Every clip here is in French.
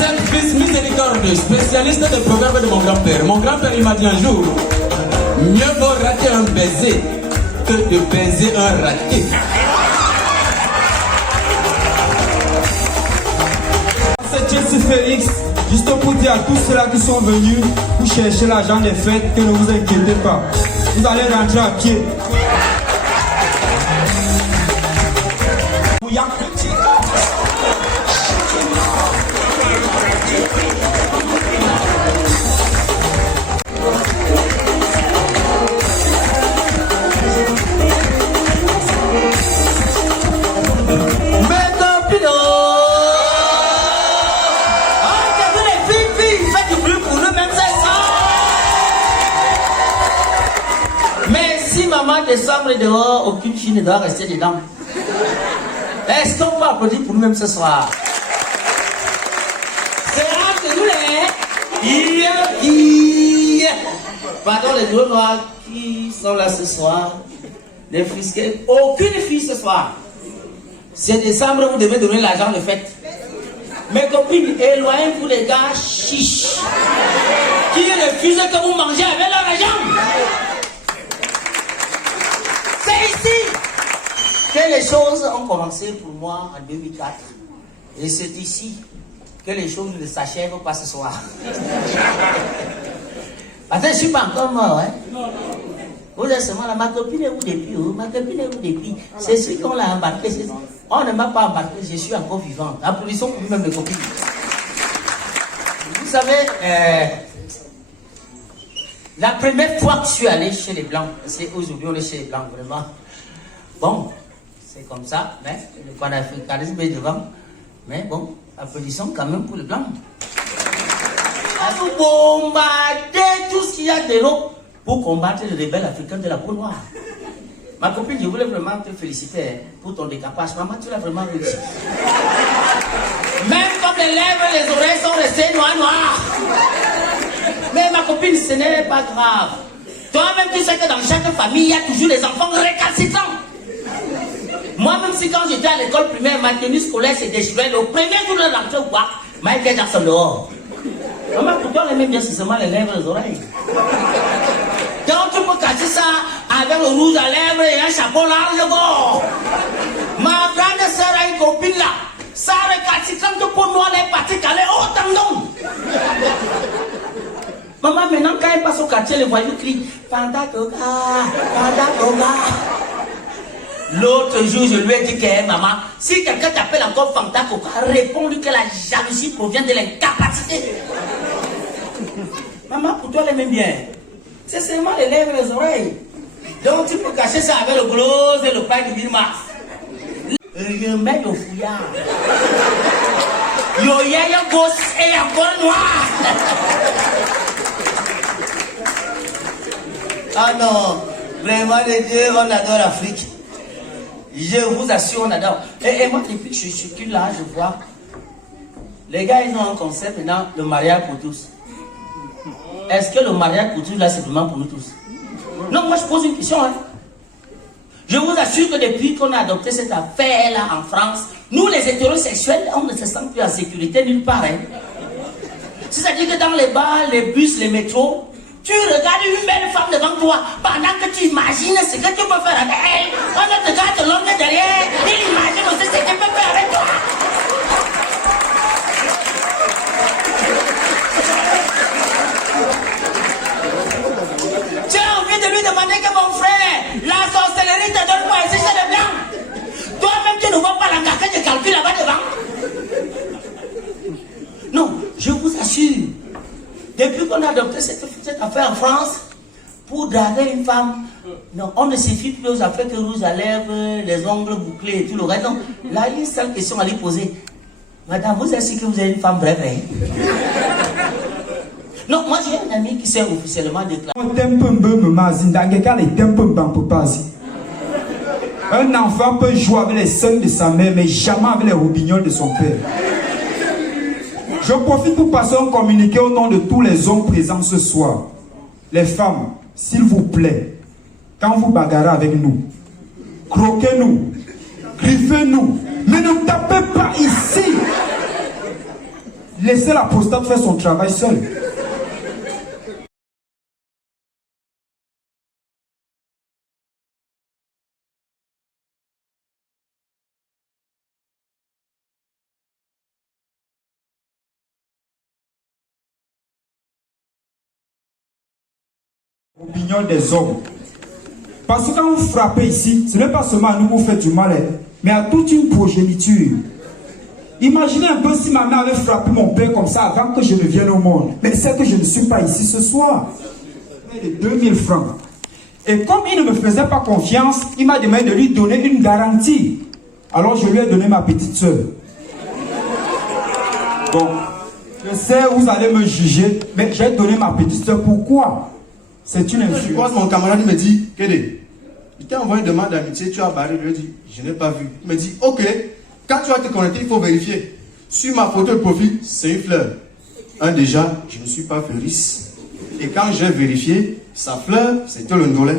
Saint-Fils miséricordieux, spécialiste des programmes de mon grand-père. Mon grand-père, il m'a dit un jour, mieux vaut rater un baiser que de baiser un raté. C'est Jesse Félix, juste pour dire à tous ceux-là qui sont venus pour chercher l'argent des fêtes que ne vous inquiétez pas. Vous allez rentrer à pied. Décembre dehors, aucune fille ne doit rester dedans. Est-ce qu'on peut applaudir pour nous-mêmes ce soir? C'est entre nous les pardon, les deux noirs qui sont là ce soir. Les frisquets, aucune fille ce soir. C'est décembre, vous devez donner l'argent de fête. Mes copines, éloignez-vous les gars chiches qui refusent que vous mangez avec leur argent. C'est ici que les choses ont commencé pour moi en 2004. Et c'est ici que les choses ne s'achèvent pas ce soir. Parce que je ne suis pas encore mort. Hein? Vous êtes seulement là, ma copine est où depuis? Ma copine est où depuis? C'est celui qu'on l'a embarqué. On ne m'a pas embarqué, je suis encore vivant. Applaudissons pour nous-mêmes mes copines. Vous savez, la première fois que je suis allé chez les Blancs, c'est aujourd'hui on est chez les Blancs, vraiment. Bon, c'est comme ça, mais le panafricanisme est devant. Mais bon, applaudissons quand même pour les Blancs. À vous bombarder tout ce qu'il y a de l'eau pour combattre les rebelles africains de la peau noire. Ma copine, je voulais vraiment te féliciter pour ton décapage. Maman, tu l'as vraiment réussi. Même comme les lèvres et les oreilles sont restées noires. Mais ma copine, ce n'est pas grave. Toi-même, tu sais que dans chaque famille, il y a toujours des enfants récalcitrants. Moi-même, si quand j'étais à l'école primaire, ma tenue scolaire s'est déchirée, le premier jour de l'entrée au bac, Michael Jackson dehors. Maman, pourquoi on aime bien si seulement les lèvres et les oreilles? Donc, tu peux cacher ça avec le rouge à lèvres et un chapeau large bord. Ma grande sœur a une copine là. Ça récalcitrante pour moi, elle est partie caler au tendon. Maman, maintenant, quand elle passe au quartier, les voyous crient Panda Toga, Panda Toga. L'autre jour, je lui ai dit que maman, si quelqu'un t'appelle encore Fanta Coca, réponds-lui que la jalousie provient de l'incapacité. Maman, pour toi, elle aime bien. C'est seulement les lèvres et les oreilles. Donc, tu peux cacher ça avec le gros et le pain de 1000 mars. Remets le fouillard. Yo, y a un gosse et encore noir. Ah non, vraiment, les dieux, on adore l'Afrique. Je vous assure, on adore. Et moi, depuis que je circule là, je vois. Les gars, ils ont un concept maintenant, le mariage pour tous. Est-ce que le mariage pour tous, là, c'est vraiment pour nous tous? Non, moi, je pose une question. Hein. Je vous assure que depuis qu'on a adopté cette affaire-là en France, nous, les hétérosexuels, on ne se sent plus en sécurité nulle part. Hein. C'est-à-dire que dans les bars, les bus, les métros, tu regardes une belle femme devant toi, pendant que tu imagines ce que tu peux faire avec elle. On te regarde l'homme derrière, il imagine aussi ce que tu peux faire avec toi. Tu as envie de lui demander que mon frère, la sorcellerie te donne quoi ici chez les Blancs? Toi-même, tu ne vois pas la carte de calcul là-bas devant? Non, je vous assure. Depuis qu'on a adopté cette affaire en France, pour draguer une femme, non, on ne se fie plus aux affaires que rouge à lèvres, les ongles bouclés et tout le reste. Non, là, il y a une seule question à lui poser. Madame, vous êtes sûr que vous avez une femme vraie, hein? Non, moi j'ai un ami qui s'est officiellement déclaré. Un enfant peut jouer avec les seins de sa mère, mais jamais avec les roubignoles de son père. Je profite pour passer un communiqué au nom de tous les hommes présents ce soir. Les femmes, s'il vous plaît, quand vous bagarrez avec nous, croquez-nous, griffez-nous, mais ne tapez pas ici. Laissez la prostate faire son travail seul. Opinion des hommes. Parce que quand vous frappez ici, ce n'est pas seulement à nous que vous faites du mal, mais à toute une progéniture. Imaginez un peu si ma mère avait frappé mon père comme ça avant que je ne vienne au monde. Mais c'est que je ne suis pas ici ce soir. Il de 2000 francs. Et comme il ne me faisait pas confiance, il m'a demandé de lui donner une garantie. Alors je lui ai donné ma petite soeur. Bon, je sais, vous allez me juger, mais j'ai donné ma petite soeur. Pourquoi? C'est une influence. Je croise mon camarade, il me dit, Kédé, il t'a envoyé une demande d'amitié, tu as barré, je lui ai dit, je n'ai pas vu. Il me dit, ok, quand tu vas te connecter, il faut vérifier. Sur ma photo de profil, c'est une fleur. Déjà, je ne suis pas fleuriste. Et quand j'ai vérifié, sa fleur, c'était le ndolet.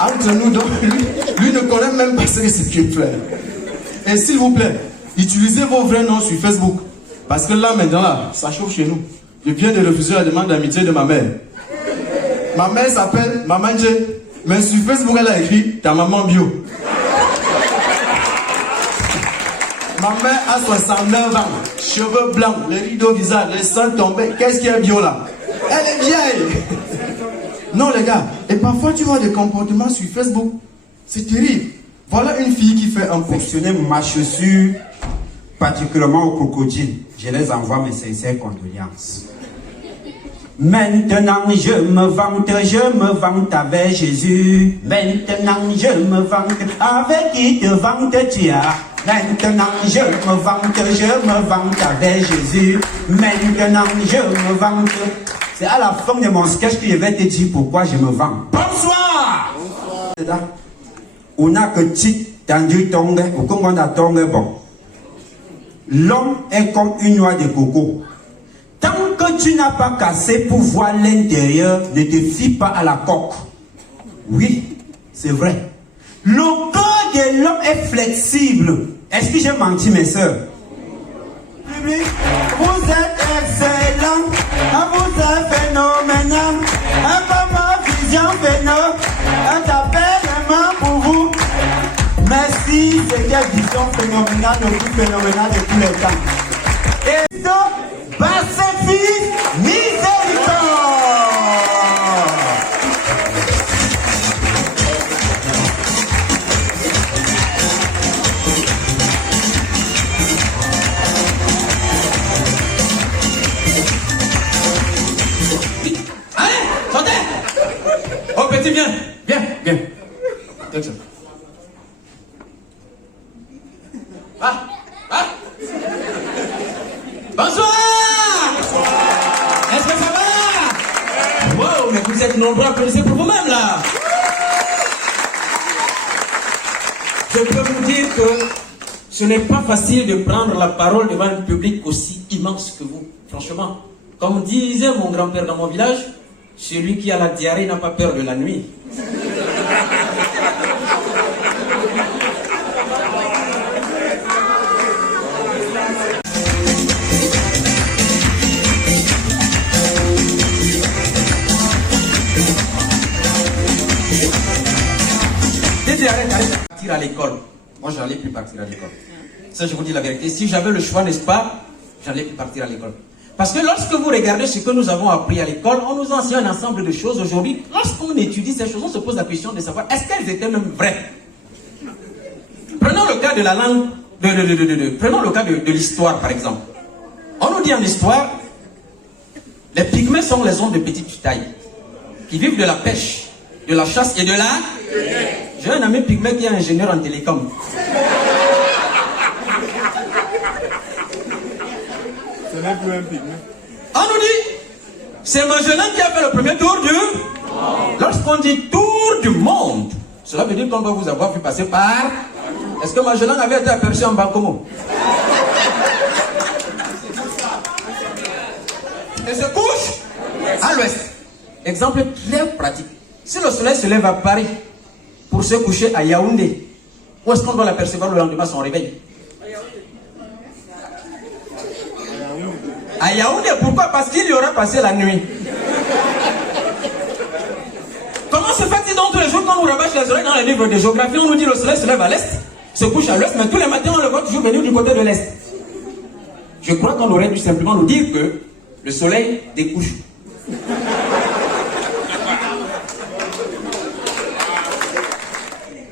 Entre nous, donc, lui ne connaît même pas ce que c'est qu'une fleur. Et s'il vous plaît, utilisez vos vrais noms sur Facebook. Parce que là, maintenant, là, ça chauffe chez nous. Je viens de refuser la demande d'amitié de ma mère. Ma mère s'appelle Maman J. Mais sur Facebook, elle a écrit ta maman bio. Ma mère a 69 ans, cheveux blancs, les rideaux visage, les seins tombés. Qu'est-ce qui est bio là? Elle est vieille. Non les gars, et parfois tu vois des comportements sur Facebook. C'est terrible. Voilà une fille qui fait un post. Affectionner ma chaussure, particulièrement au crocodile. Je les envoie mes sincères condoléances. Maintenant je me vante avec Jésus. Maintenant je me vante, avec qui te vantes-tu? Maintenant je me vante avec Jésus. Maintenant je me vante. C'est à la fin de mon sketch que je vais te dire pourquoi je me vante. Bonsoir. On a que tic tendu tongue, ou comme on a tongue bon. L'homme est comme une noix de coco. Tant que tu n'as pas cassé pour voir l'intérieur, ne te fie pas à la coque. Oui, c'est vrai. Le cœur de l'homme est flexible. Est-ce que j'ai menti, mes soeurs? Public, vous êtes excellent, vous êtes phénoménal, un peu ma vision phénoménal, un appel main pour vous. Merci, c'est quelle vision phénoménale, le plus phénoménal de tous les temps. Et donc, Pacifique, miséricorde. Allez, sortez. Oh petit, viens. Comme ça. Bonsoir. Est-ce que ça va? Wow, mais vous êtes nombreux à applaudir pour vous-même là. Je peux vous dire que ce n'est pas facile de prendre la parole devant un public aussi immense que vous. Franchement, comme disait mon grand-père dans mon village, celui qui a la diarrhée n'a pas peur de la nuit. Arrête, partir à l'école. Moi, j'allais plus partir à l'école. Ça, je vous dis la vérité. Si j'avais le choix, n'est-ce pas, j'allais plus partir à l'école. Parce que lorsque vous regardez ce que nous avons appris à l'école, on nous enseigne un ensemble de choses aujourd'hui. Lorsqu'on étudie ces choses, on se pose la question de savoir est-ce qu'elles étaient même vraies. Prenons le cas de la langue, prenons le cas de l'histoire, par exemple. On nous dit en histoire, les pygmées sont les hommes de petite taille, qui vivent de la pêche, de la chasse et de la... J'ai un ami pygmée qui est ingénieur en télécom. Ce n'est plus un pygmée. On nous dit, c'est Magellan qui a fait le premier tour du monde. Lorsqu'on dit tour du monde, cela veut dire qu'on doit vous avoir vu passer par... Est-ce que Magellan avait été aperçu en Bancomo? Et se couche à l'ouest. Exemple très pratique. Si le soleil se lève à Paris pour se coucher à Yaoundé, où est-ce qu'on doit l'apercevoir le lendemain à son réveil? À Yaoundé, pourquoi? Parce qu'il y aura passé la nuit. Comment se fait-il donc tous les jours quand on rabâche les oreilles dans les livres de géographie, on nous dit le soleil se lève à l'est, se couche à l'ouest, mais tous les matins on le voit toujours venir du côté de l'est. Je crois qu'on aurait dû simplement nous dire que le soleil découche.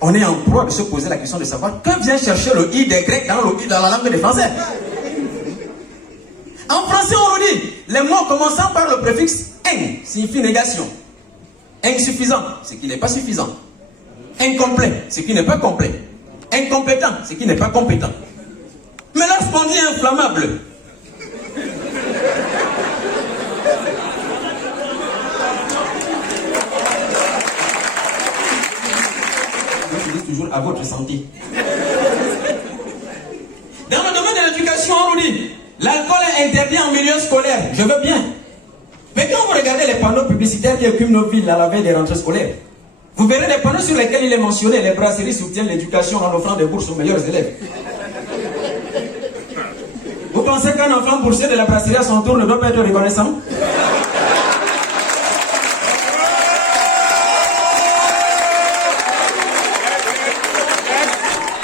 On est en proie de se poser la question de savoir que vient chercher le i des Grecs dans la langue des Français. En français, on nous dit les mots commençant par le préfixe ing signifie négation. Insuffisant, ce qui n'est pas suffisant. Incomplet, ce qui n'est pas complet. Incompétent, ce qui n'est pas compétent. Mais lorsqu'on dit inflammable, je dis toujours à votre santé. Dans le domaine de l'éducation, on nous dit l'alcool est interdit en milieu scolaire. Je veux bien. Mais quand vous regardez les panneaux publicitaires qui occupent nos villes à la veille des rentrées scolaires, vous verrez des panneaux sur lesquels il est mentionné les brasseries soutiennent l'éducation en offrant des bourses aux meilleurs élèves. Vous pensez qu'un enfant boursier de la brasserie à son tour ne doit pas être reconnaissant?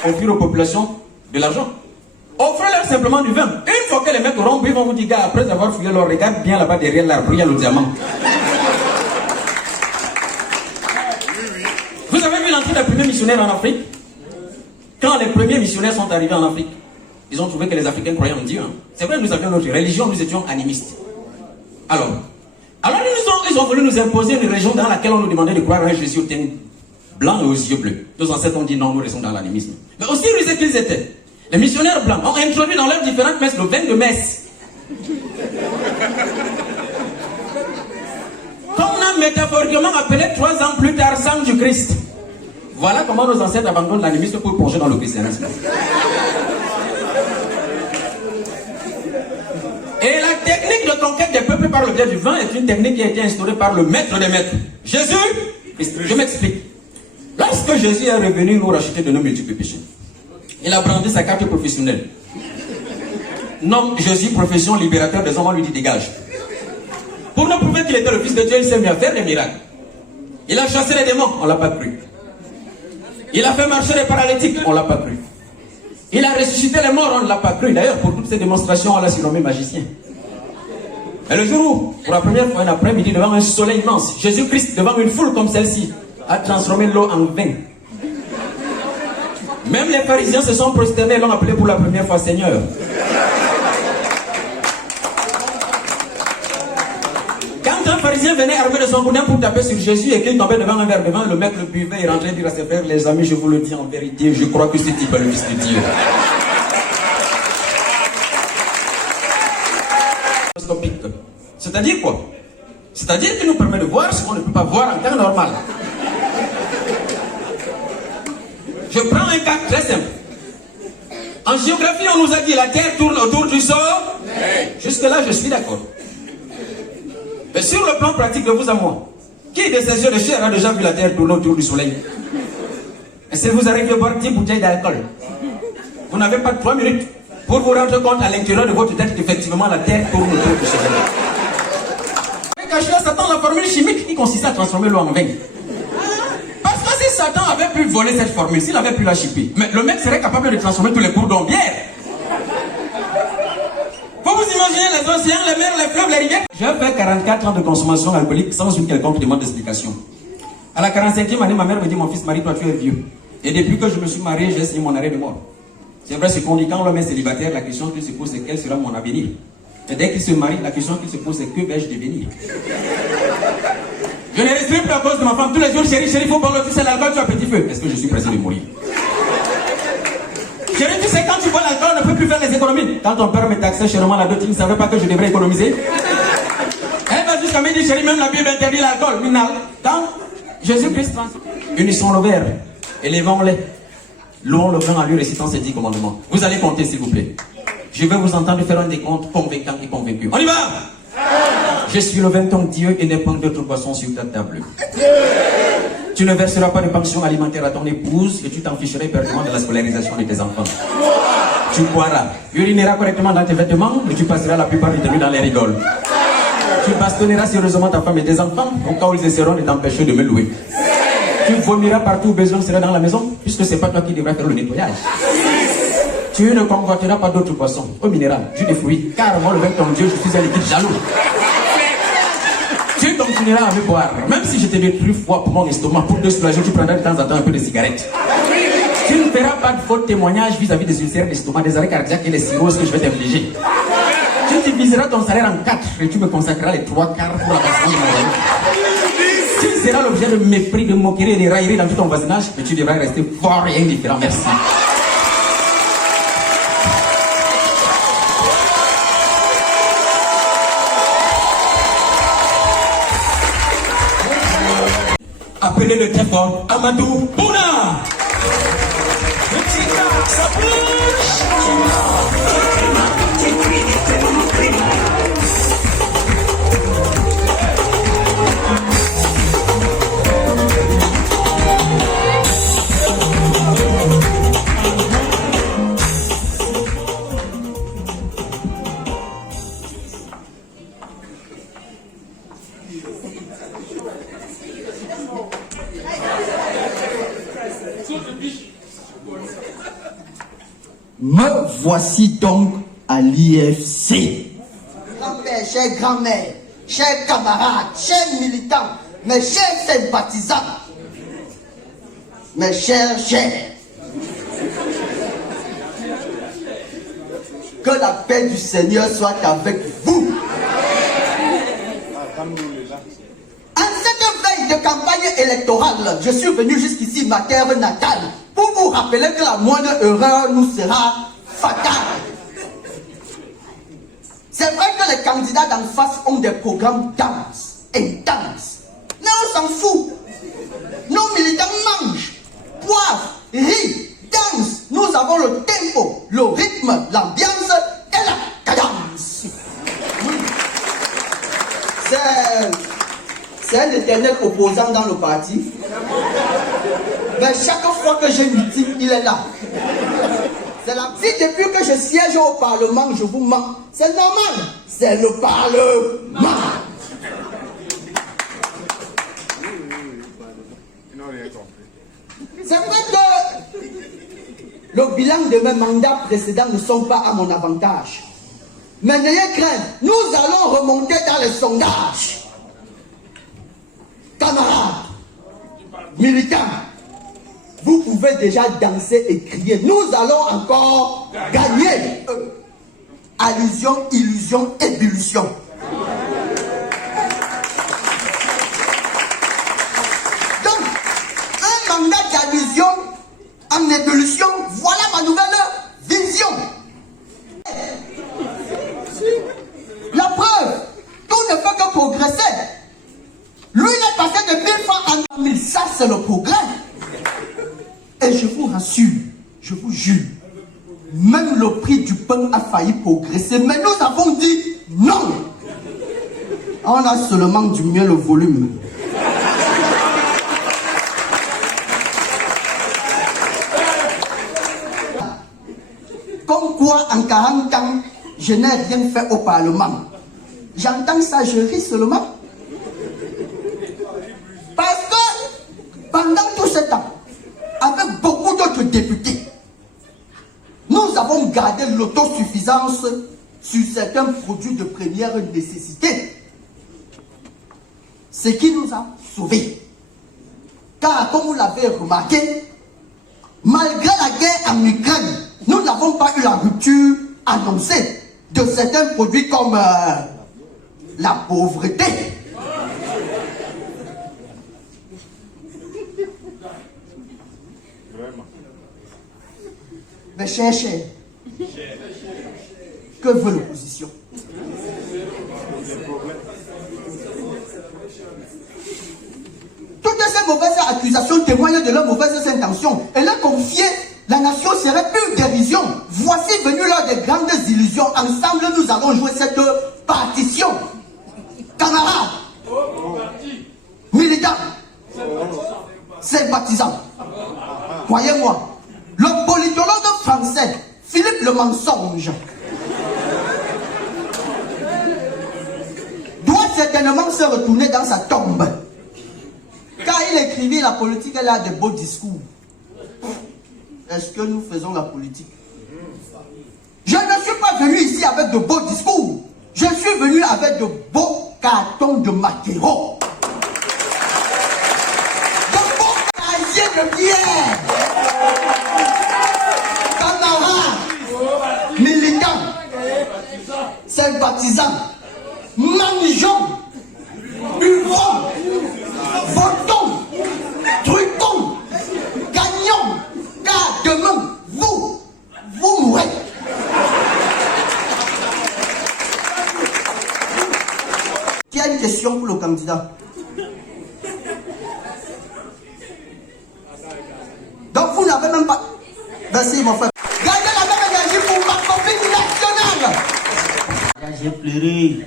Offrir aux populations de l'argent. Offrez-leur simplement du vin. Une fois que les mecs auront bu, ils vont vous dire, gars, après avoir fouillé leur regard, bien là-bas derrière l'arbre, il y a le diamant. Vous avez vu l'entrée des premiers missionnaires en Afrique? Quand les premiers missionnaires sont arrivés en Afrique, ils ont trouvé que les Africains croyaient en Dieu. Hein. C'est vrai, nous avions notre religion, nous étions animistes. Alors ils ont voulu nous imposer une religion dans laquelle on nous demandait de croire en Jésus au teint blanc et aux yeux bleus. Nos ancêtres ont dit non, nous restons dans l'animisme. Mais aussi rusés qu'ils étaient, les missionnaires blancs ont introduit dans leurs différentes messes le vin de messe. Qu'on a métaphoriquement appelé 3 ans plus tard sang du Christ. Voilà comment nos ancêtres abandonnent l'animisme pour plonger dans le christianisme. Et la technique de conquête des peuples par le biais du vin est une technique qui a été instaurée par le maître des maîtres, Jésus Christ. Je m'explique. Lorsque Jésus est revenu nous racheter de nos multiples péchés, il a brandi sa carte professionnelle. Nomme Jésus profession libérateur des hommes, on lui dit dégage. Pour nous prouver qu'il était le fils de Dieu, il s'est mis à faire des miracles. Il a chassé les démons, on ne l'a pas cru. Il a fait marcher les paralytiques, on ne l'a pas cru. Il a ressuscité les morts, on ne l'a pas cru. D'ailleurs, pour toutes ces démonstrations, on l'a surnommé magicien. Et le jour où, pour la première fois un après-midi, devant un soleil immense, Jésus-Christ, devant une foule comme celle-ci, a transformé l'eau en vin. Même les pharisiens se sont prosternés et l'ont appelé pour la première fois Seigneur. Quand un pharisien venait armé de son boudin pour taper sur Jésus et qu'il tombait devant un verre de vin, le mec le buvait et rentrait dire à ses frères, les amis, je vous le dis en vérité, je crois que ce type est le fils de Dieu. C'est-à-dire quoi? C'est-à-dire qu'il nous permet de voir ce qu'on ne peut pas voir en temps normal. Je prends un cas très simple. En géographie, on nous a dit la Terre tourne autour du Soleil. Jusque-là, je suis d'accord. Mais sur le plan pratique de vous à moi, qui de ces yeux de chair a déjà vu la Terre tourner autour du Soleil? Et si vous arrivez à boire 10 bouteilles d'alcool, vous n'avez pas 3 minutes pour vous rendre compte à l'intérieur de votre tête qu'effectivement la Terre tourne autour du Soleil. Caché à Satan la formule chimique qui consistait à transformer l'eau en vin. Parce que si Satan avait pu voler cette formule, s'il avait pu la chipper, mais le mec serait capable de transformer tous les cours d'eau en bière. Faut vous imaginer les océans, les mers, les fleuves, les rivières. J'ai fait 44 ans de consommation alcoolique sans une quelconque demande d'explication. À la 45e année, ma mère me dit, mon fils, marie-toi, tu es vieux. Et depuis que je me suis marié, j'ai signé mon arrêt de mort. C'est vrai, ce qu'on dit, quand l'homme est célibataire, la question qu'il se pose, c'est quel sera mon avenir. Et dès qu'il se marie, la question qu'il se pose, c'est que vais-je devenir? Je ne respire plus à cause de ma femme. Tous les jours, chérie, il faut boire le fils et l'alcool, tu as petit feu. Est-ce que je suis pressé de mourir? Chérie, tu sais, quand tu bois l'alcool, on ne peut plus faire les économies. Quand ton père me taxait chèrement la dot, il ne savait pas que je devrais économiser. Elle va jusqu'à me dire, chérie, même la Bible interdit l'alcool. Quand Jésus-Christ unissons nos verres, élevons-les, louons le vin en lui récitant ces 10 commandements. Vous allez compter, s'il vous plaît. Je vais vous entendre faire un décompte convaincant et convaincu. On y va! Je suis le vin ton Dieu et n'ai pas d'autre poisson sur ta table. Tu ne verseras pas de pension alimentaire à ton épouse et tu t'en ficherais éperdument de la scolarisation de tes enfants. Tu boiras, urineras correctement dans tes vêtements et tu passeras la plupart du temps dans les rigoles. Tu bastonneras sérieusement ta femme et tes enfants au cas où ils essaieront de t'empêcher de me louer. Tu vomiras partout où besoin sera dans la maison puisque c'est pas toi qui devras faire le nettoyage. Tu ne convoiteras pas d'autres poissons, eau minérale, jus de fruits, car moi, avec ton Dieu, je suis un liquide jaloux. Tu continueras à me boire, même si je te détruis froid pour mon estomac, pour te soulager, tu prendras de temps en temps un peu de cigarette. Tu ne feras pas de faux témoignages vis-à-vis des ulcères d'estomac, des arrêts cardiaques et les cirrhoses que je vais t'infliger. Tu diviseras ton salaire en 4 et tu me consacreras les 3 quarts pour la personne de mon vie. Tu seras l'objet de mépris, de moquerie et de raillerie dans tout ton voisinage, mais tu devras rester fort et indifférent. Merci. Appelez-le très fort Amadou Bouna. Petit gars, ça bouge. Me voici donc à l'IFC. Grand-père, chers grand-mères, chers camarades, chers militants, mes chers sympathisants, mes chers. Que la paix du Seigneur soit avec vous. En cette veille de campagne électorale, je suis venu jusqu'ici, ma terre natale, pour vous rappeler que la moindre erreur nous sera fatale. C'est vrai que les candidats d'en face ont des programmes denses, intenses. Mais on s'en fout. Nos militants mangent, boivent, rient, dansent. Nous avons le tempo, le rythme, l'ambiance et la cadence. C'est un éternel opposant dans le parti. Mais chaque fois que je meeting, il est là. C'est la petite depuis que je siège au Parlement, je vous mens. C'est normal. C'est le Parlement. C'est vrai que le bilan de mes mandats précédents ne sont pas à mon avantage. Mais n'ayez crainte, nous allons remonter dans les sondages. Camarades, militants, vous pouvez déjà danser et crier. Nous allons encore gagner. Allusion, illusion, ébullition. Donc, un mandat d'allusion en ébullition, voilà ma nouvelle vision. La preuve, tout ne fait que progresser. Lui, il est passé de 1000 francs en 1000. Ça, c'est le progrès. Et je vous rassure, je vous jure, même le prix du pain a failli progresser, mais nous avons dit non. On a seulement diminué le volume. Comme quoi, en 40 ans, je n'ai rien fait au Parlement. J'entends ça, je ris seulement. Parce que pendant tout ce temps, avec beaucoup d'autres députés, nous avons gardé l'autosuffisance sur certains produits de première nécessité. Ce qui nous a sauvés. Car comme vous l'avez remarqué, malgré la guerre en Ukraine, nous n'avons pas eu la rupture annoncée de certains produits comme la pauvreté. Mais chers, que veut l'opposition? Toutes ces mauvaises accusations témoignent de leurs mauvaises intentions. Et leur confier la nation serait pure dérision. Voici venu l'heure des grandes illusions. Ensemble, nous allons jouer cette partition. Camarades, militants, sympathisants, croyez-moi, le politologue français Philippe le mensonge doit certainement se retourner dans sa tombe. Car il écrivait la politique, elle a de beaux discours. Est-ce que nous faisons la politique? Je ne suis pas venu ici avec de beaux discours. Je suis venu avec de beaux cartons de maquereau. De beaux casiers de pierre. Camarades, militants, sympathisants, mangeons, buvons, votons, truquons, gagnons, car demain, vous mourrez. Qui a une question pour le candidat? Donc vous n'avez même pas... Merci mon frère. Gardez la même énergie pour ma copine nationale. J'ai pleuré.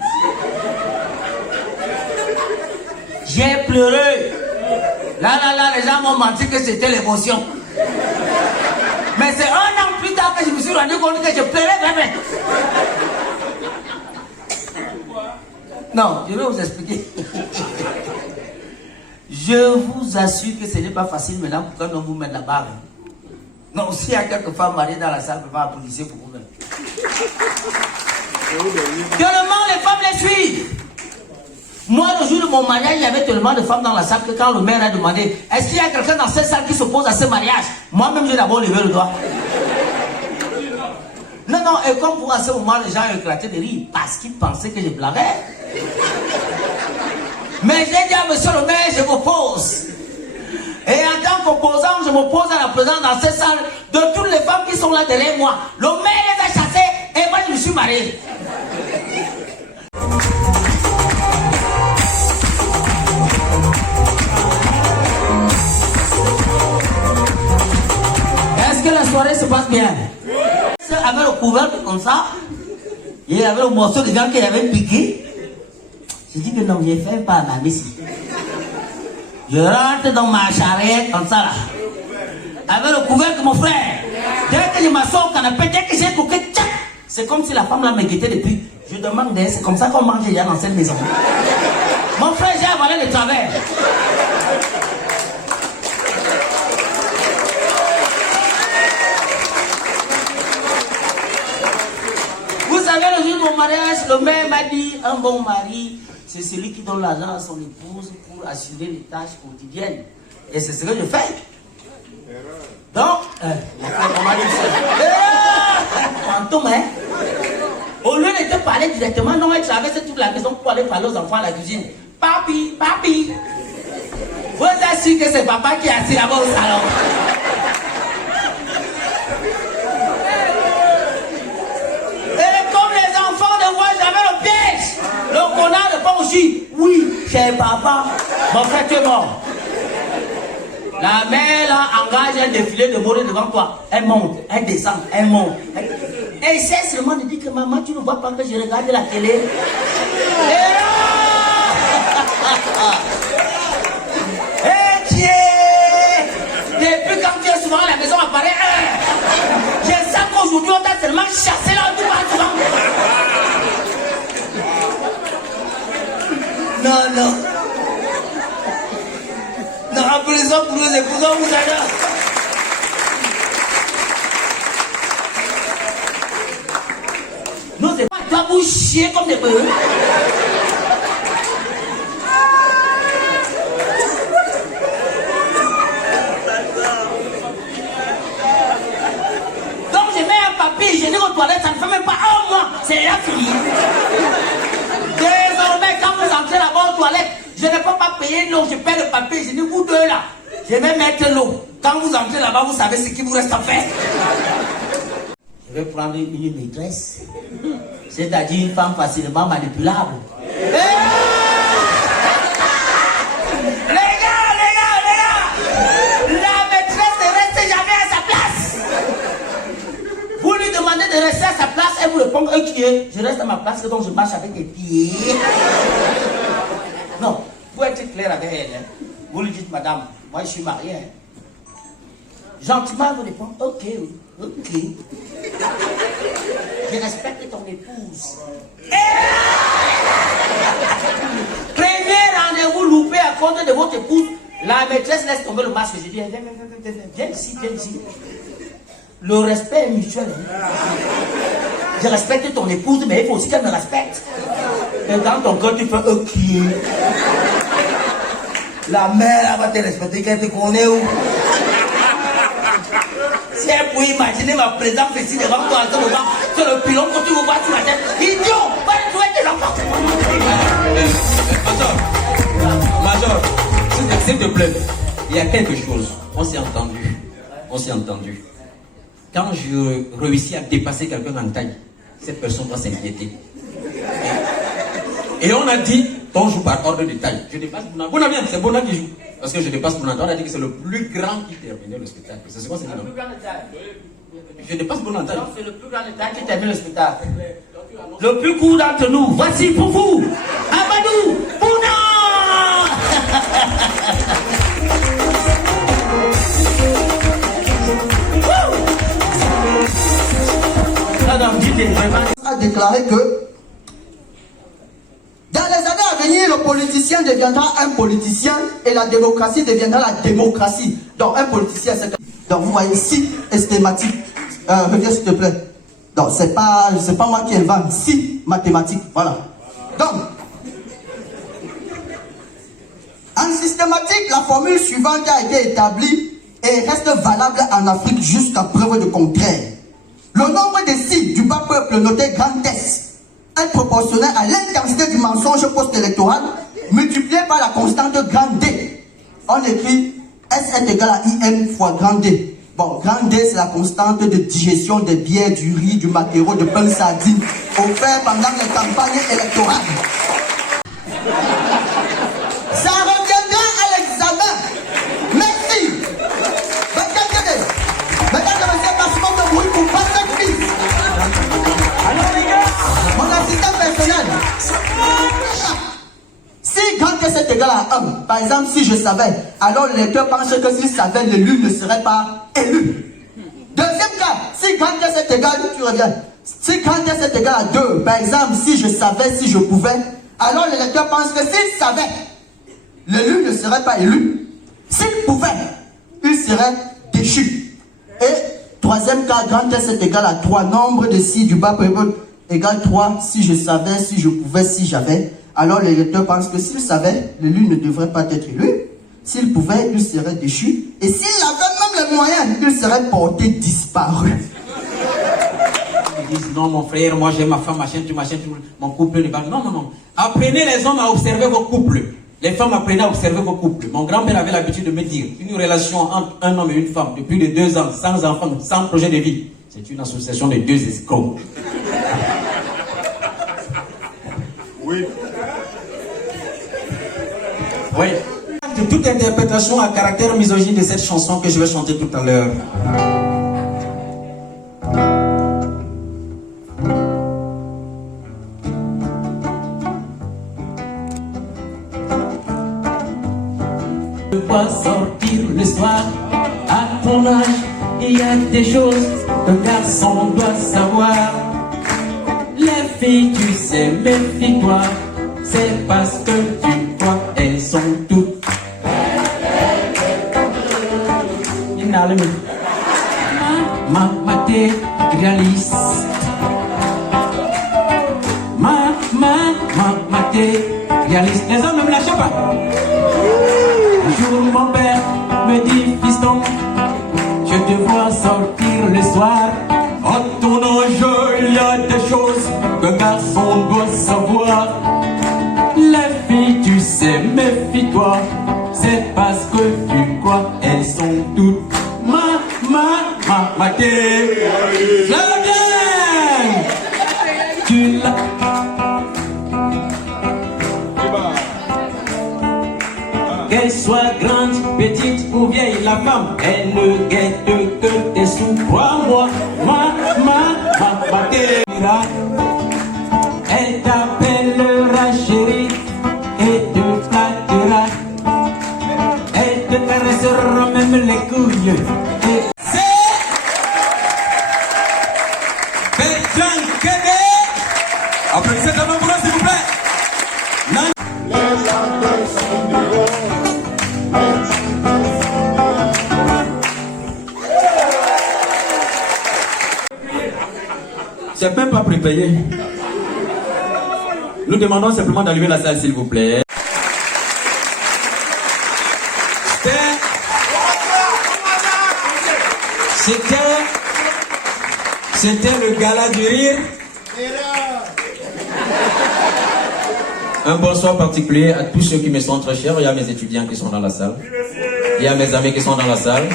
J'ai pleuré. Là, les gens m'ont menti que c'était l'émotion. Mais c'est 1 an plus tard que je me suis rendu compte que je pleurais vraiment. Non, je vais vous expliquer. Je vous assure que ce n'est pas facile maintenant pour qu'on vous mette la barre. Non, s'il y a quelques femmes mariées dans la salle, on va applaudir pour vous-même. Tellement les femmes les suivent. Moi, le jour de mon mariage, il y avait tellement de femmes dans la salle que quand le maire a demandé est-ce qu'il y a quelqu'un dans cette salle qui s'oppose à ce mariage, moi-même, j'ai d'abord levé le doigt. Non, et comme vous, à ce moment, les gens ont éclaté de rire parce qu'ils pensaient que je blaguais. Mais j'ai dit à monsieur le maire, je m'oppose. Et en tant qu'opposant, je m'oppose à la présence dans cette salle de toutes les femmes qui sont là derrière moi. Le maire les a chassées et moi, je me suis marié. Est-ce que la soirée se passe bien? Avec le couvercle comme ça, il y avait le morceau de viande qu'il avait piqué. J'ai dit que non, je ne fais pas ma mission. Je rentre dans ma charrette comme ça là. Avec le couvercle, mon frère. Dès que je m'assois au canapé, dès que j'ai coqué, tchac, c'est comme si la femme là me guettait depuis. Je demande, c'est comme ça qu'on mange déjà dans cette maison. Mon frère, j'ai avalé le travers. Vous savez, le jour de mon mariage, le maire m'a dit, un bon mari, c'est celui qui donne l'argent à son épouse pour assurer les tâches quotidiennes. Et c'est ce que je fais. Donc, mon frère, comment dire ça? Fantôme, hein? Au lieu de te parler directement, non, elle traverse toute la maison pour aller parler aux enfants à la cuisine. Papi, papi. Vous êtes sûr que c'est papa qui est assis là-bas au salon? Et comme les enfants ne voient jamais le piège, le connard ne pense aussi. Oui, cher papa, mon frère, tu es mort. La mère là engage un défilé de mourir devant toi. Elle monte, elle descend, elle monte. Elle essaie seulement de dire que maman, tu ne vois pas que je regarde la télé. Et Dieu, depuis quand tu es souvent à la maison à Paris, je sens qu'aujourd'hui on t'a tellement chassé là, tu vas souvent. Non. Non, applaudissons pour nos épousons, vous allez. Nos époux, tu vas vous chier comme des bœufs. Donc je mets un papier hygiénique aux toilettes, ça ne fait même pas 1 mois, c'est déjà fini. Désormais, quand vous entrez là-bas aux toilettes, je ne peux pas payer l'eau, je paie le papier hygiénique, vous deux là. Je vais mettre l'eau. Quand vous entrez là-bas, vous savez ce qu'il vous reste à faire. Je vais prendre une maîtresse, c'est-à-dire une femme facilement manipulable. Les gars, la maîtresse ne reste jamais à sa place. Vous lui demandez de rester à sa place, elle vous répond je reste à ma place, donc je marche avec des pieds. Non, vous êtes clair avec elle. Hein. Vous lui dites, madame, moi je suis marié. Hein. Gentiment, vous répondez, ok. Je respecte ton épouse. Premier rendez-vous loupé à cause de votre épouse. La maîtresse laisse tomber le masque. Je dis, viens ici, viens ici. Le respect est mutuel. Je respecte ton épouse, mais il faut aussi qu'elle me respecte. Et dans ton cœur, tu fais ok. La mère elle va te respecter, qu'elle te connaît où. Si elle pouvait imaginer ma présence ici devant toi, sur le pilon que tu me vois sur la tête. Idiot, va trouver tes enfants. Major, s'il te plaît, il y a quelque chose. On s'est entendu. Quand je réussis à dépasser quelqu'un en taille, cette personne doit s'inquiéter. Et on a dit, on joue par ordre de taille. Je dépasse Bouna. Bouna bien, c'est Bouna qui joue. Parce que je dépasse Bouna. On a dit que c'est le plus grand qui terminait le spectacle. C'est ce qu'on s'est dit. Le plus grand de taille. Je dépasse Bouna en taille. C'est le plus grand de taille qui termine le spectacle. Le plus court d'entre nous, voici pour vous, Amadou Bouna. A déclaré que dans les années à venir, le politicien deviendra un politicien et la démocratie deviendra la démocratie. Donc un politicien, c'est... Donc vous voyez, si esthématique. Reviens s'il te plaît. Donc c'est pas moi qui invente. Si mathématique, voilà. Donc, en systématique, la formule suivante a été établie et reste valable en Afrique jusqu'à preuve de contraire. Le nombre de si du bas peuple noté grand S est proportionnel à l'intensité du mensonge post-électoral multiplié par la constante grand D. On écrit S est égal à IM fois grand D. Bon, grand D, c'est la constante de digestion des bières, du riz, du maquereau, de pain sardine offert pendant les campagnes électorales. Ça reviendra à l'examen. Merci. Mesdames et messieurs, maximum de bruit pour pas cette fille. Alors les gars, Mon assistant personnel. Si grand S est égal à 1, par exemple, si je savais, alors le lecteur pense que s'il savait, l'élu ne serait pas élu. Deuxième cas, si grand S est égal, tu reviens. Si grand S est égal à 2, par exemple, si je savais, si je pouvais, alors le lecteur pense que s'il savait, l'élu ne serait pas élu. S'il pouvait, il serait déchu. Et troisième cas, grand S est égal à 3, nombre de si du bas peuple égale 3, si je savais, si je pouvais, si j'avais. Alors le lecteur pense que s'il savait, l'élu ne devrait pas être élu. S'il pouvait, il serait déchu. Et s'il avait même les moyens, il serait porté disparu. Ils disent non mon frère, moi j'ai ma femme, mon couple n'est pas... Non. Apprenez les hommes à observer vos couples. Les femmes apprenaient à observer vos couples. Mon grand-père avait l'habitude de me dire, une relation entre un homme et une femme depuis de 2 ans, sans enfants, sans projet de vie, c'est une association de 2 escrocs. Oui. Oui. De toute interprétation à caractère misogyne de cette chanson que je vais chanter tout à l'heure. Je vois sortir le soir, à ton âge, il y a des choses qu'un garçon doit savoir. Les filles, tu sais, méfie-toi, c'est parce que tu crois, elles sont toutes. Matérialiste. Matérialiste. Les hommes ne me lâchent pas. Un jour, mon père me dit, fiston, je te vois sortir le soir. À ton âge, il y a des choses qu'un garçon doit savoir. Les filles, tu sais, méfie-toi, c'est parce que tu crois, elles sont toutes matérialistes. La bien. Tu l'as. Qu'elle soit grande, petite ou vieille, la femme, elle ne guette que tes sous. Crois-moi, elle t'appellera chérie et te flattera. Elle te caressera même les couilles. Et c'est Béjanque. c'est même pas prépayé. Nous demandons simplement d'allumer la salle, s'il vous plaît. C'était le gala du rire. Un bonsoir particulier à tous ceux qui me sont très chers. Il y a mes étudiants qui sont dans la salle. Il y a mes amis qui sont dans la salle.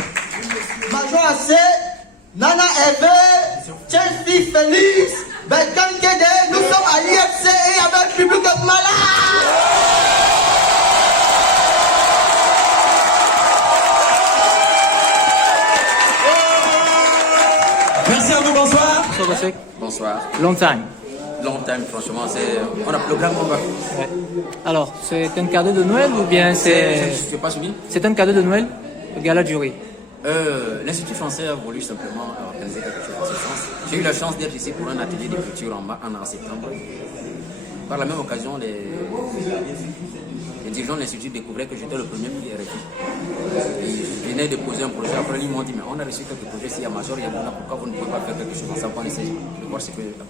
Major AC, Nana Eve, Chelsea Félix, Belkan Kede, nous sommes à l'IFC et il y avait un public de malades. Merci à vous, bonsoir. Bonsoir. Bonsoir. Long time. Long time, franchement, on a le grand combat. Ouais. Alors, c'est un cadeau de Noël ou bien c'est... Je ne pas suivi. C'est un cadeau de Noël, le gala du riz. L'Institut français a voulu simplement organiser quelque chose en ce sens. J'ai eu la chance d'être ici pour un atelier d'écriture en septembre. Par la même occasion, les dirigeants de l'Institut découvraient que j'étais le premier prix RFI. Ils venaient de poser un projet. Après, ils m'ont dit, mais on a reçu quelques projets ici à Major, il y a Bouna, pourquoi vous ne pouvez pas faire quelque chose ensemble pour essayer de voir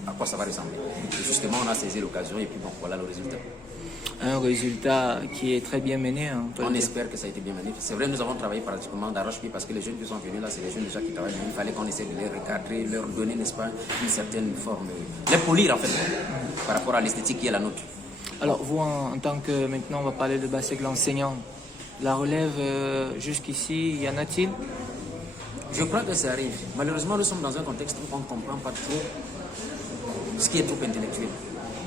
à quoi ça va ressembler. Et justement, on a saisi l'occasion et puis bon, voilà le résultat. Un résultat qui est très bien mené. Hein, on espère que ça a été bien mené. C'est vrai, nous avons travaillé pratiquement d'arrache-pied parce que les jeunes qui sont venus là, c'est les jeunes déjà qui travaillent. Il fallait qu'on essaie de les recadrer, leur donner, n'est-ce pas, une certaine forme, les polir en fait, par rapport à l'esthétique qui est la nôtre. Alors, vous, en tant que, maintenant, on va parler de Bassègue, l'enseignant, la relève jusqu'ici, y en a-t-il? Je crois que ça arrive. Malheureusement, nous sommes dans un contexte où on ne comprend pas trop ce qui est trop intellectuel.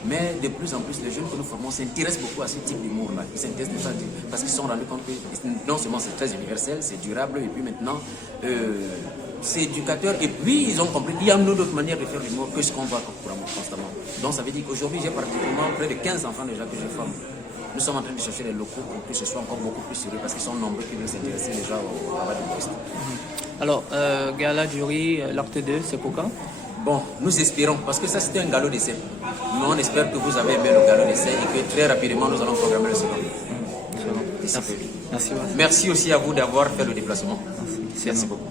Mais de plus en plus, les jeunes que nous formons s'intéressent beaucoup à ce type d'humour-là. Ils s'intéressent de ça parce qu'ils se sont rendus compte que non seulement c'est très universel, c'est durable, et puis maintenant, c'est éducateur. Et puis, ils ont compris qu'il y a une autre manière de faire l'humour que ce qu'on voit couramment, constamment. Donc, ça veut dire qu'aujourd'hui, j'ai pratiquement près de 15 enfants déjà que je forme. Nous sommes en train de chercher les locaux pour que ce soit encore beaucoup plus sérieux parce qu'ils sont nombreux qui veulent s'intéresser déjà au travail de l'Ouest. Alors, gala du riz, l'acte 2, c'est pour quand? Bon, nous espérons, parce que ça c'était un galop d'essai. Nous on espère que vous avez aimé le galop d'essai et que très rapidement nous allons programmer le second. Merci. Merci. Merci aussi à vous d'avoir fait le déplacement. Merci beaucoup.